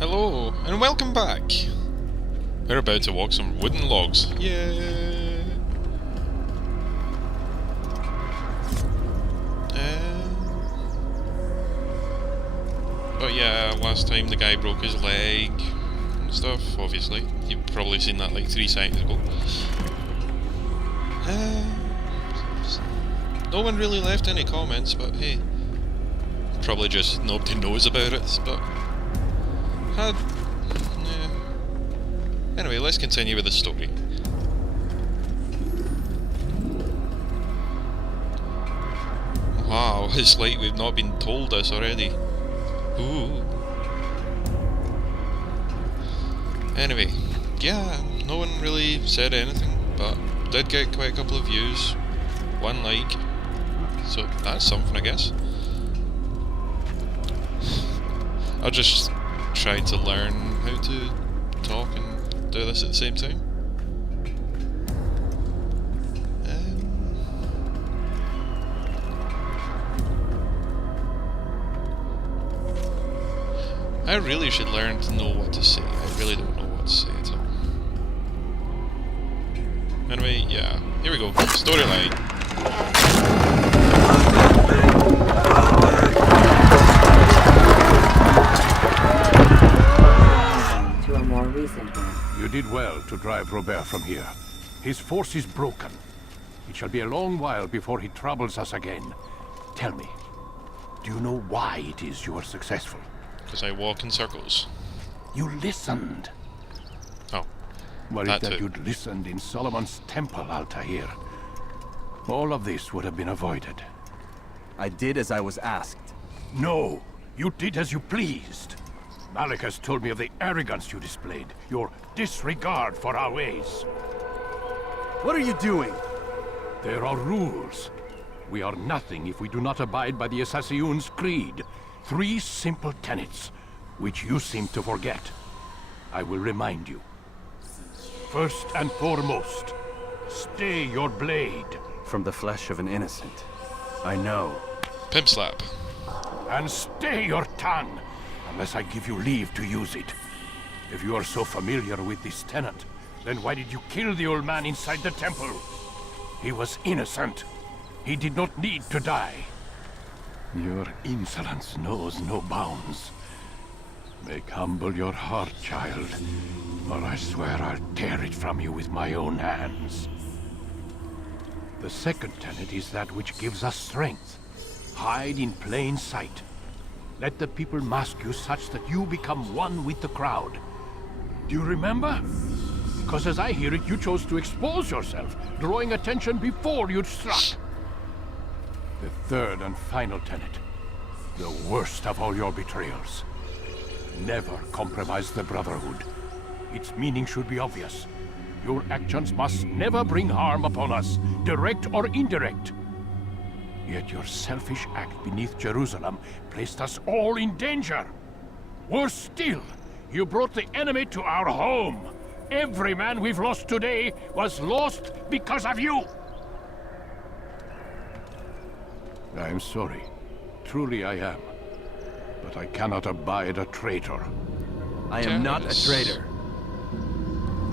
Hello, and welcome back. We're about to walk some wooden logs. Yeah. But yeah, last time the guy broke his leg and stuff, obviously. You've probably seen that like 3 seconds ago. No one really left any comments, but hey. Probably just nobody knows about it, but... Anyway, let's continue with the story. Wow, it's like we've not been told this already. Ooh. Anyway, yeah, no one really said anything, but did get quite a couple of views. 1 like. So that's something, I guess. I'll just try to learn how to talk and do this at the same time. I really should learn to know what to say. I really don't know what to say at all. Anyway, yeah, here we go. Storyline. To a more recent one. You did well to drive Robert from here. His force is broken. It shall be a long while before he troubles us again. Tell me, do you know why it is you are successful? Because I walk in circles. You listened. Oh. Were it that you'd listened in Solomon's temple, Altair, all of this would have been avoided. I did as I was asked. No, you did as you pleased. Malik has told me of the arrogance you displayed, your disregard for our ways. What are you doing? There are rules. We are nothing if we do not abide by the Assassin's creed. 3 simple tenets, which you seem to forget. I will remind you. First and foremost, stay your blade. From the flesh of an innocent. I know. Pimp slap. And stay your tongue, unless I give you leave to use it. If you are so familiar with this tenet, then why did you kill the old man inside the temple? He was innocent. He did not need to die. Your insolence knows no bounds. Make humble your heart, child, or I swear I'll tear it from you with my own hands. The second tenet is that which gives us strength. Hide in plain sight. Let the people mask you such that you become one with the crowd. Do you remember? Because as I hear it, you chose to expose yourself, drawing attention before you'd struck. The third and final tenet. The worst of all your betrayals. Never compromise the Brotherhood. Its meaning should be obvious. Your actions must never bring harm upon us, direct or indirect. Yet your selfish act beneath Jerusalem placed us all in danger. Worse still, you brought the enemy to our home. Every man we've lost today was lost because of you. I'm sorry. Truly I am. But I cannot abide a traitor. I am not a traitor.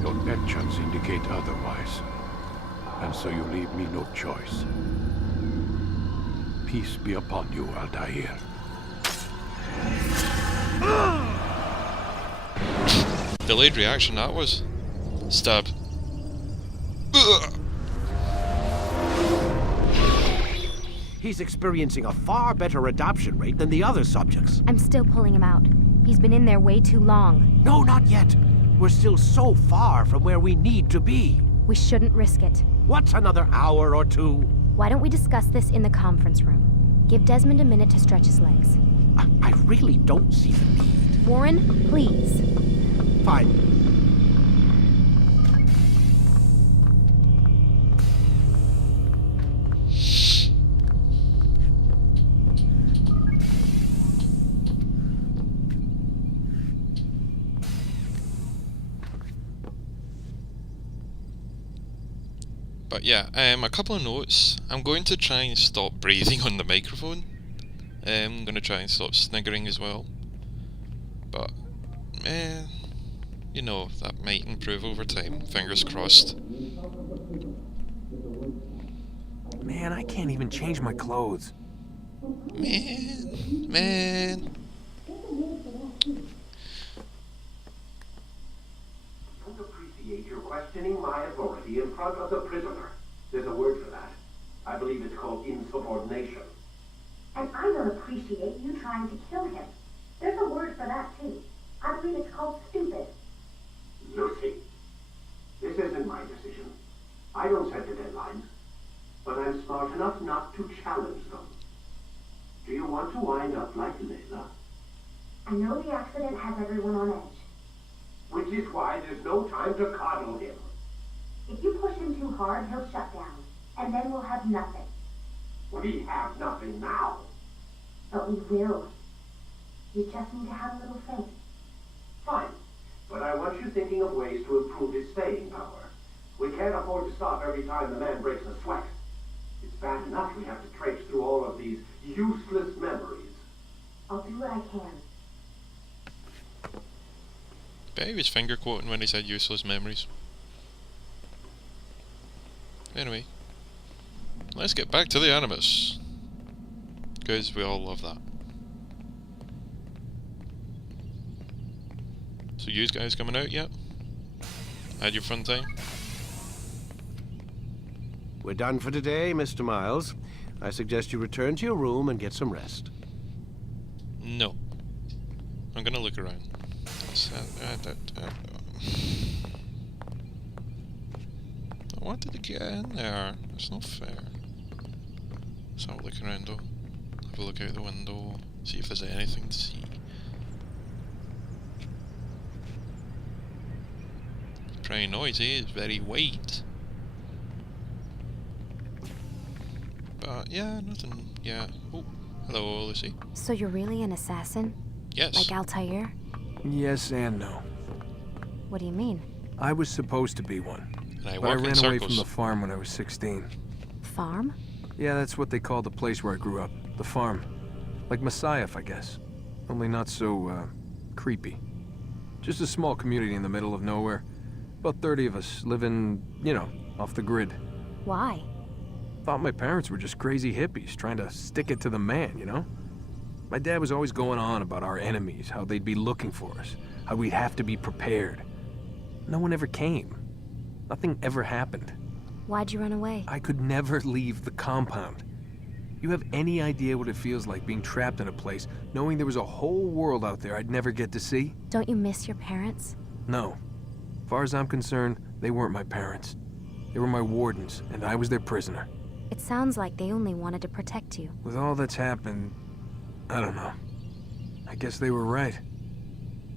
Your actions indicate otherwise. And so you leave me no choice. Peace be upon you, Altair. Delayed reaction that was. Stab. Ugh. He's experiencing a far better adoption rate than the other subjects. I'm still pulling him out. He's been in there way too long. No, not yet. We're still so far from where we need to be. We shouldn't risk it. What's another hour or 2? Why don't we discuss this in the conference room? Give Desmond a minute to stretch his legs. I really don't see the need. Warren, please. Fine. But yeah, a couple of notes. I'm going to try and stop breathing on the microphone. I'm going to try and stop sniggering as well. But You know, that might improve over time. Fingers crossed. Man, I can't even change my clothes. Man. Don't appreciate your questioning my authority in front of the prisoner. There's a word for that. I believe it's called insubordination. And I don't appreciate you trying to kill him. There's a word for that, too. I believe it's called stupid. Lucy, this isn't my decision. I don't set the deadlines. But I'm smart enough not to challenge them. Do you want to wind up like Layla? I know the accident has everyone on edge. Which is why there's no time to coddle him. If you push him too hard, he'll shut down. And then we'll have nothing. We have nothing now. But we will. You just need to have a little faith. Fine. But I want you thinking of ways to improve his staying power. We can't afford to stop every time the man breaks a sweat. It's bad enough we have to traipse through all of these useless memories. I'll do what I can. Bet he was finger quoting when he said useless memories. Anyway, let's get back to the Animus. Because we all love that. So you guys coming out yet? Had your fun time? We're done for today, Mr. Miles. I suggest you return to your room and get some rest. No. I'm gonna look around. I wanted to get in there. It's not fair. Let's have a look around though. Have a look out the window. See if there's anything to see. It's pretty noisy. It's very white. But yeah, nothing. Yeah. Oh, hello, Lucy. So you're really an assassin? Yes. Like Altair? Yes and no. What do you mean? I was supposed to be one. And I But I walk in ran away circles. from the farm when I was 16. Farm? Yeah, that's what they called the place where I grew up. The farm. Like Messiah, I guess. Only not so, creepy. Just a small community in the middle of nowhere. About 30 of us living, you know, off the grid. Why? Thought my parents were just crazy hippies trying to stick it to the man, you know? My dad was always going on about our enemies, how they'd be looking for us, how we'd have to be prepared. No one ever came. Nothing ever happened. Why'd you run away? I could never leave the compound. You have any idea what it feels like being trapped in a place, knowing there was a whole world out there I'd never get to see? Don't you miss your parents? No. As far as I'm concerned, they weren't my parents. They were my wardens, and I was their prisoner. It sounds like they only wanted to protect you. With all that's happened, I don't know. I guess they were right.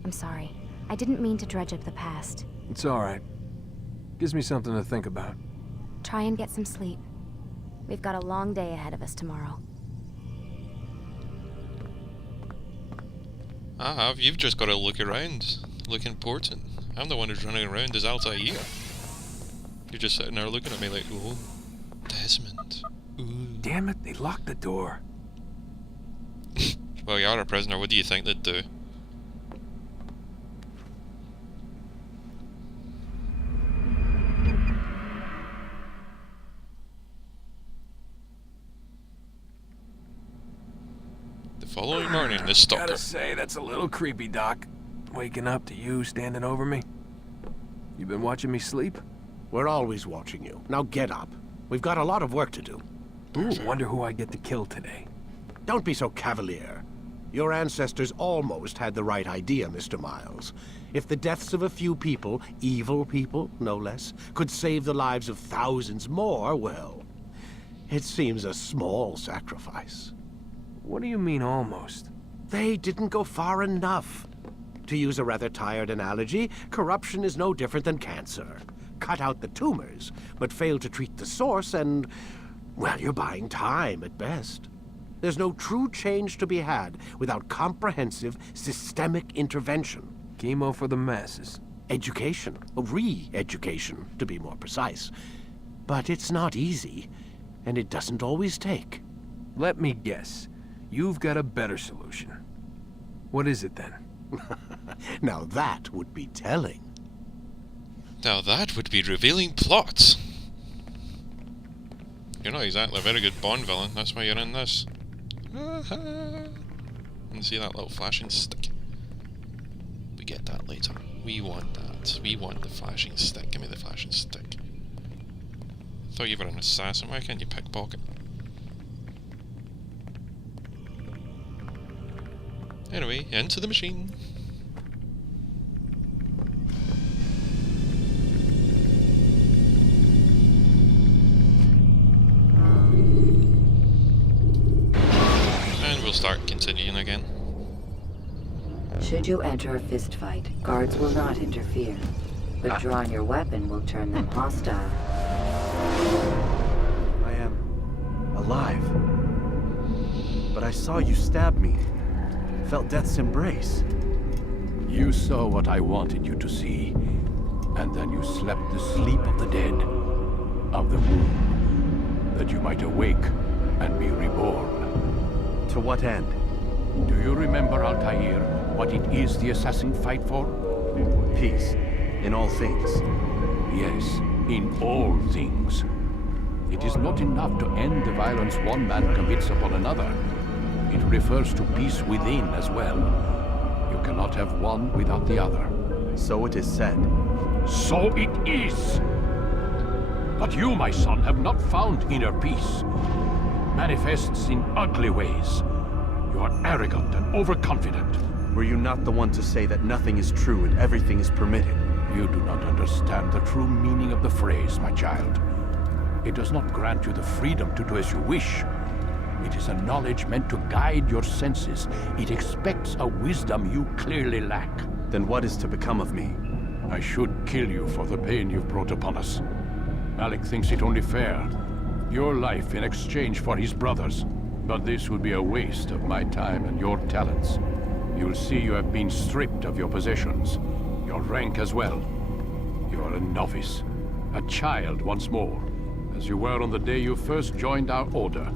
I'm sorry. I didn't mean to dredge up the past. It's all right. Gives me something to think about. Try and get some sleep. We've got a long day ahead of us tomorrow. I have. You've just got to look around. Look important. I'm the one who's running around as Altair. You're just sitting there looking at me like, oh, Desmond. Ooh. Damn it, they locked the door. Well, you are a prisoner. What do you think they'd do? The following morning, the stalker. Gotta say, that's a little creepy, Doc. Waking up to you standing over me. You been watching me sleep? We're always watching you. Now get up. We've got a lot of work to do. Ooh, wonder who I get to kill today. Don't be so cavalier. Your ancestors almost had the right idea, Mr. Miles. If the deaths of a few people, evil people, no less, could save the lives of thousands more, well, it seems a small sacrifice. What do you mean, almost? They didn't go far enough. To use a rather tired analogy, corruption is no different than cancer. Cut out the tumors, but fail to treat the source and, well, you're buying time at best. There's no true change to be had without comprehensive, systemic intervention. Chemo for the masses. Education, re-education, to be more precise. But it's not easy, and it doesn't always take. Let me guess. You've got a better solution. What is it then? Now that would be telling. Now that would be revealing plots. You're not exactly a very good Bond villain, that's why you're in this. And see that little flashing stick? We get that later. We want that. We want the flashing stick. Give me the flashing stick. Thought you were an assassin, why can't you pickpocket? Anyway, into the machine. And we'll start continuing again. Should you enter a fistfight, guards will not interfere. But drawing your weapon will turn them hostile. I am alive. But I saw you stab me. Felt death's embrace. You saw what I wanted you to see, and then you slept the sleep of the dead, of the womb, that you might awake and be reborn. To what end? Do you remember, Altair, what it is the assassin fight for? Peace. In all things. Yes, in all things. It is not enough to end the violence one man commits upon another. It refers to peace within as well. You cannot have one without the other. So it is said. So it is! But you, my son, have not found inner peace. Manifests in ugly ways. You are arrogant and overconfident. Were you not the one to say that nothing is true and everything is permitted? You do not understand the true meaning of the phrase, my child. It does not grant you the freedom to do as you wish. It is a knowledge meant to guide your senses. It expects a wisdom you clearly lack. Then what is to become of me? I should kill you for the pain you've brought upon us. Malik thinks it only fair. Your life in exchange for his brother's. But this would be a waste of my time and your talents. You'll see you have been stripped of your possessions. Your rank as well. You are a novice. A child once more. As you were on the day you first joined our order.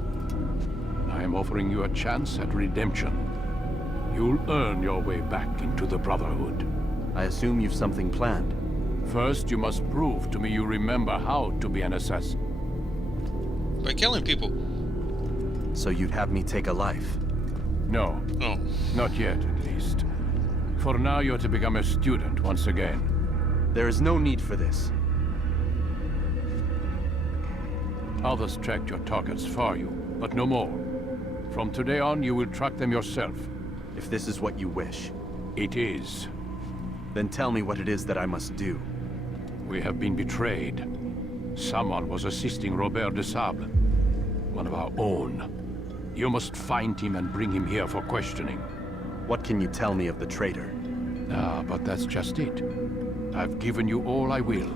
I am offering you a chance at redemption. You'll earn your way back into the Brotherhood. I assume you've something planned. First, you must prove to me you remember how to be an assassin. By killing people. So you'd have me take a life? No. No. Not yet, at least. For now, you're to become a student once again. There is no need for this. Others tracked your targets for you, but no more. From today on, you will track them yourself. If this is what you wish. It is. Then tell me what it is that I must do. We have been betrayed. Someone was assisting Robert de Sable, one of our own. You must find him and bring him here for questioning. What can you tell me of the traitor? Ah, but that's just it. I've given you all I will.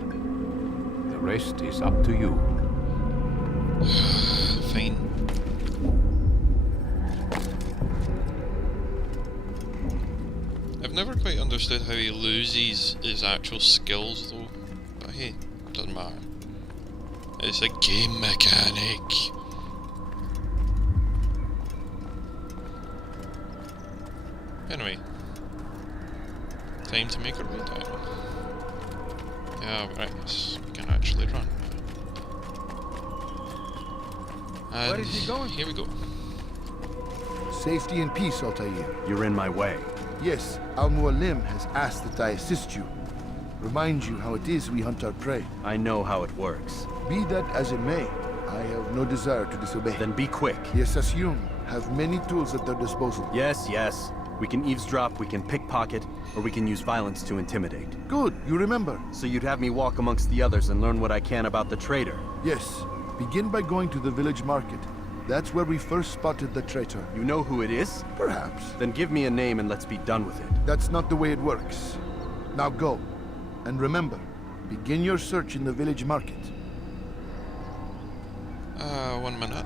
The rest is up to you. Fine. I've never quite understood how he loses his actual skills though, but hey, doesn't matter. It's a game mechanic. Anyway, time to make a way down. Yeah, right, yes, we can actually run. And Where is he going? here we go. Safety and peace, Altair. You're in my way. Yes, Al-Mualim has asked that I assist you. Remind you how it is we hunt our prey. I know how it works. Be that as it may, I have no desire to disobey. Then be quick. The Assassin have many tools at their disposal. Yes, yes. We can eavesdrop, we can pickpocket, or we can use violence to intimidate. Good, you remember. So you'd have me walk amongst the others and learn what I can about the traitor? Yes. Begin by going to the village market. That's where we first spotted the traitor. You know who it is? Perhaps. Then give me a name and let's be done with it. That's not the way it works. Now go. And remember, begin your search in the village market. 1 minute.